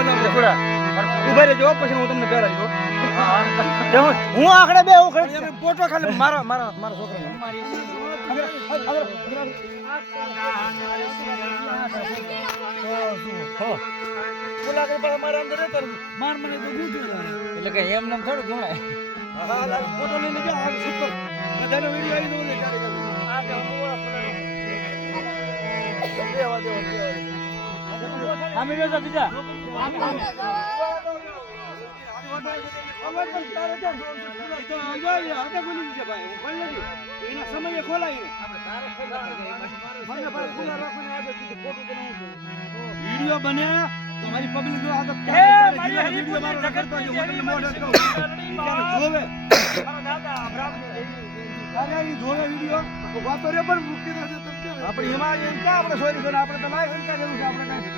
ઉભા રહેજો પછી હું તમને પહેરાવી દઉં. હું આખડે બે ફોટો ખાલી મારા છોકરાનો. એટલે કે એમ નામ થોડું ગણાય. ફોટો લઈને જાઓ સુપર બધાનો વિડિયો આવી વિડિયો બન્યા તમારી પબ્લિક જો આદત વિડિયો મારો કરતો જો હોટલ મોડલ કહું જોવે દાદા અબ્રાહમ જોવે વિડિયો તો વાતો રે પણ મુક્તિ દે આપણે એમાં એમ ક્યાં આપણે સોરી સોરી આપણે તો લાઈવ હંકા જેવું છે આપણે કાઈ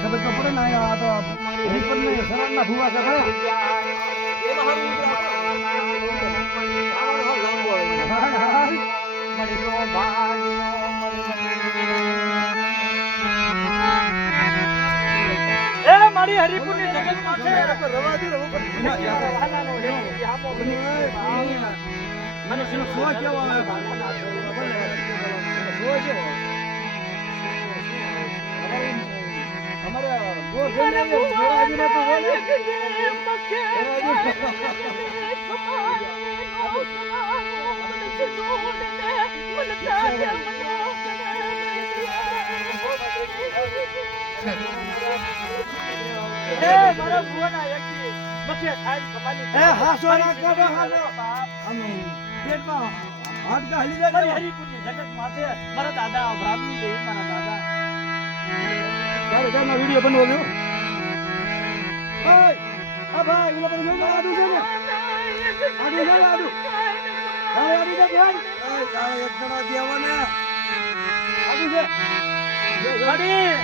ખબર તો પડે ને આ તો મારી હેલ્પર ને સરાના ભૂવા છે ખરા એમાં હારું મારી હરિપુર ની જગત માં છે રવા દે મને શનો સો કેવો આવે અમારે ગોર ગમે જોરાજી ને તો બોલે મારા ભુવના એકથી મખે ખાઈ કમાલી હાસો ના કાઢો હાલો પેટમાં હાથ ગાલી દે મારી હરિપુરની જગત માથે મારા દાદા બ્રાહ્મણી દે મારા દાદા તારે ઘરમાં વિડિયો બનાવ્યો ઓય આ ભાઈ ઓલા પર મેં આદુ છે ને આદુ છે આદુ ભાઈ આદુ છે ભાઈ ઓય તારે એક જણા દેવાને આદુ છે ગાડી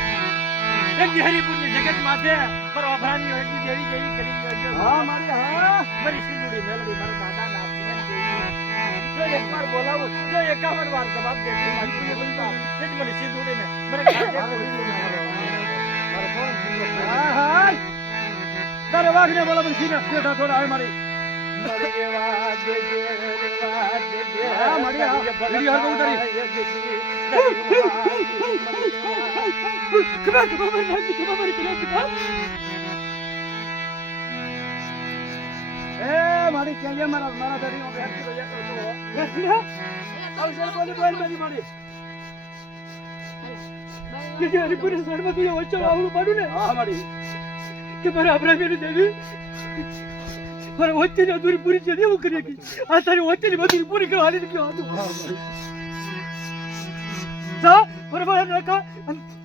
એક હરિપુરની જગત માથે પર ઓફરાની હોય કે જેવી જેવી કરી ગયો હા મારી હા મારી સિંદુડી મેલડી મારા દાદા ના જો એકવાર બોલાવું જો 51 વાર જવાબ દે મારી બોલતા એટલે મને સિંદુડી ને મને હા હા તારે વાઘને બોલા મને સીના બેઠા થોડા આવે મારી હા મારી હા વિડિયો હરકો ઉતારી મારી કેલિયા મારા દરીનો બેઠી રહ્યા તો બેઠી આવશે બોલી બોલ મારી મારી કે હરિપુરી સર્વતી વચ્ચે આવડું પાડું ને હા મારી કે મારા અબ્રાહ્મણી દેવી મારે વચ્ચેની અધૂરી પૂરી છે એવું કરીએ કે આ તારી વચ્ચેની મજૂરી પૂરી કરવા હાલી નીકળ્યો હતું સા બરાબર રાખા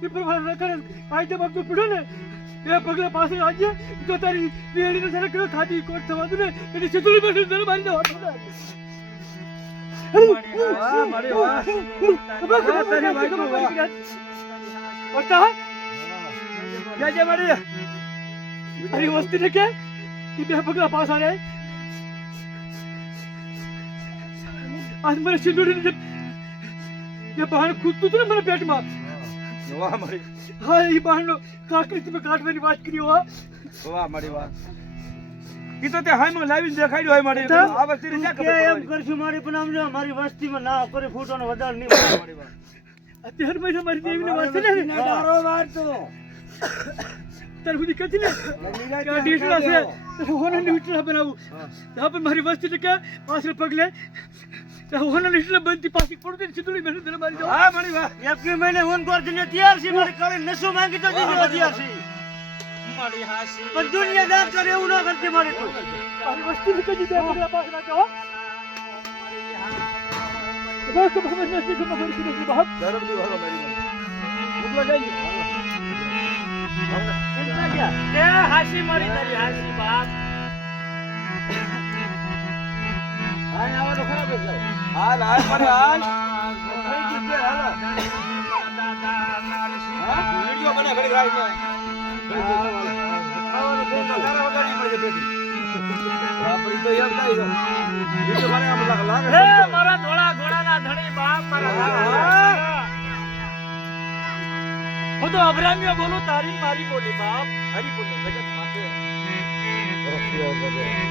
બરાબર રાખા આઈતે બાપ તો પડ્યો ને એ પગલા પાસે આજે તો તારી વેડીને જરા કયો થાતી કોટ થવાતું ને એની ચતુરી બેઠી દર મારી દો વાહ મારી વાહ તારી વાહ વાહ પતા જય મારી અરે વસ્તી ને કે બે પગલા પાસ આ રે આજ મને સિંદૂરી ये बहन खुद तो ना मेरे पेट में वाह मारी हां ये बहन काकरी पे काटવાની વાત કરી હો વાહ મારી વાહ ઈ તો તે હાઈ માં લાવીને દેખાડ્યો હોય મારી આ વસ્તી ને કે એમ કરશું મારી પણ આમ જો મારી વસ્તીમાં ના કરે ફૂટોનો વધાર નહીં મારી વાહ અત્યાર મહિના મારી દેવીને વાત છે ને ડારો વાર તો તાર હુદી કતી ને કે ડીટલા છે તો હોને ડીટલા બનાવું તો પણ મારી વસ્તી કે પાછળ પગલે હોને ડીટલા બંધી પાછી પડતી સિંદુરી મેને દરે મારી દો હા મારી વાહ એક મહિને હોન પર દિને તૈયાર છે મારી કાલે નસો માંગી તો દીને તૈયાર છે મારી હાસી પણ દુનિયા દાન કરે એવું ન કરતી મારી તું મારી વસ્તી ને કજી દે પગલા પાસ રાખો મારી હા બસ તો મને નથી કે મારી કિને બાપ ધરમ દી હાલો મારી મુકલા જઈ કે હાસી મારી તારી હાસી બાપ હાય આવો તો ખરાબ જ જાવ હાલ હાલ મારે હાલ થઈ ગઈ કે હાલ દાદા નારસી વિડિયો બને ઘડી રાઈ ને આવો તો તારા વગાડી પડે બેટી આપણી તો એમ થાય છે વિડિયો મારે આમ લાગે હે મારા ધોળા ઘોડાના ધણી બાપ મારા દાદા તો અભરામ્યો બોલું તારી મારી બોલી બાપ હરિપુરની જગત માથે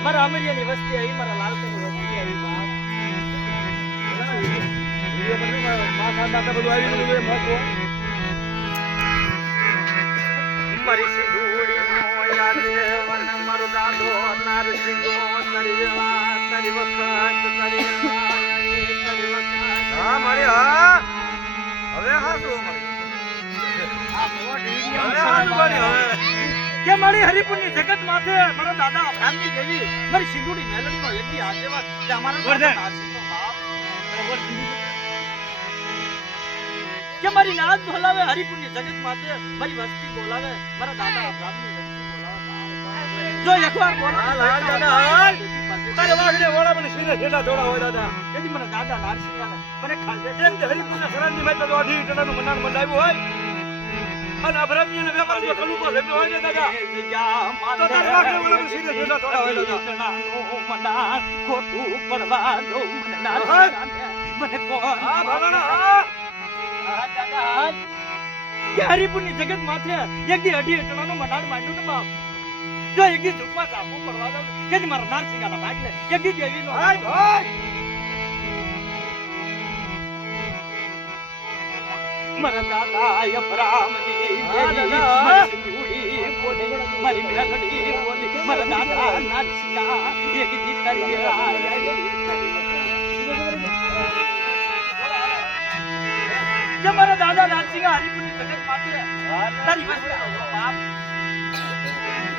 મારા અમરિયાની વસ્તી આવી મારા લાલતાની વસ્તી આવી બાપ મારી સિંધુડી મોયા દેવન મારો દાદો નારસિંગો તારી વેળા તારી વખત તારી વખત હા મારી હા હવે હા શું કે મારી હરિપુરની જગત માથે મારા દાદા અભરામની દેવી મારી સિંધુડી મેલડીનો એટલી આશીર્વાદ કે અમારો નારસિંગનો બાપ કે મારી નાદ બોલાવે હરિપુરની જગત માથે મારી વસ્તી બોલાવે મારા દાદા અભરામની વસ્તી બોલાવે જો એકવાર બોલાવે હાલ દાદા હાલ તારે વાગડે ઓળા મને સીધે સીધા દોડા હોય દાદા તેથી મને દાદા નારસિંગાને મને ખાજે એમ તે હરિપુરના સરાની માઈ તો અઢી ટણાનું મંડાણ મંડાવ્યું હોય અને અભરામ્યને વેપારમાં કલુકો લેતો હોય ને દાદા તો તારે વાગડે ઓળા મને સીધે સીધા દોડા હોય દાદા મંડાણ ખોટું પડવા દો મને નારસિંગાને મને કોણ હા ભાવાના હા કે હરિપુરની જગત માથે એકદી અઢી ટણાનું મંડાણ માંડ્યું ને બાપ જો એકદી ઝુકમાં ચાપું પડવા દઉં કે મારા નારસિંગાના ભાગલે એકદી દેવીનો ભાઈ ભાઈ મારા દાદા અભરામની દેવી સિંધુડી બોલી મારી મેલડી બોલી મારા દાદા નારસિંગા એકદી તારી વેળા કે મારા દાદા નારસિંગા હરિપુરની જગત માથે તારી વસ્તી બાપ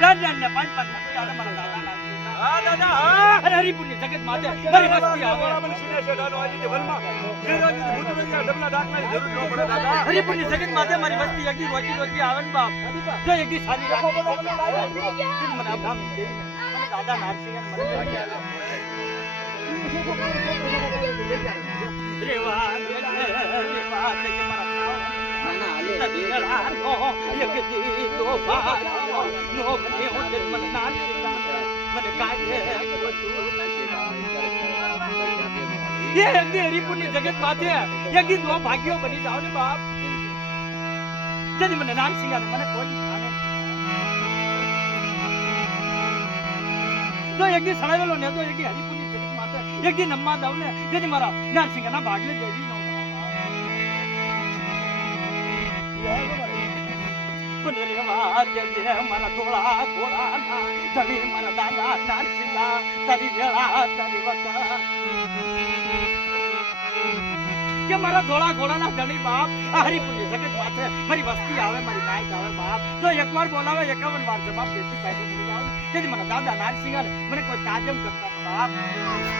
દાદાને પાંચ થતી આવે મારા દાદા નારસિંગા હા દાદા હા અને હરિપુરની જગત માથે મારી વસ્તી આવે મને સીધે સીધા દોડા આવી વનમાં જે રાજી ભૂતવરિયા ડબલા દાખલાની જરૂર ન પડે દાદા હરિપુરની જગત માથે મારી વસ્તી એકદી રોજી આવે ને બાપ જો એકદી સારી રાખે મને અભરામ દેવીને મને દાદા નારસિંગા મને રેવા દે મારા એકદી તો ભાગો નો મને હોતે મને નારસિંગા મને કાજે એ એકદી હરિપુરની જગત માથે એકદી દો ભાગ્યો બની જાવ ને બાપ જેની મને નારસિંગા મને કોઈ ખાને તો એકદી સળાવેલો ને તો એકદી હરિપુરની જગત માથે એકદી નમ્મા જાવ ને જેની મારા નારસિંગાના ભાગલે દેવી નો મારા ધોળા ઘોડાના ધણી મારા દાદા નારસિંગા તારી વેળા તારી વખત કે મારા ધોળા ઘોડાના ધણી બાપ આ હરિપુરની જગત માથે મારી વસ્તી આવે મારી નાયક આવે બાપ તો એકવાર બોલાવે 51 વાર જવાબ દેતી કાઢી બોલાવે તેથી મારા દાદા નારસિંગા મને કોઈ તાજમ કરતા બાપ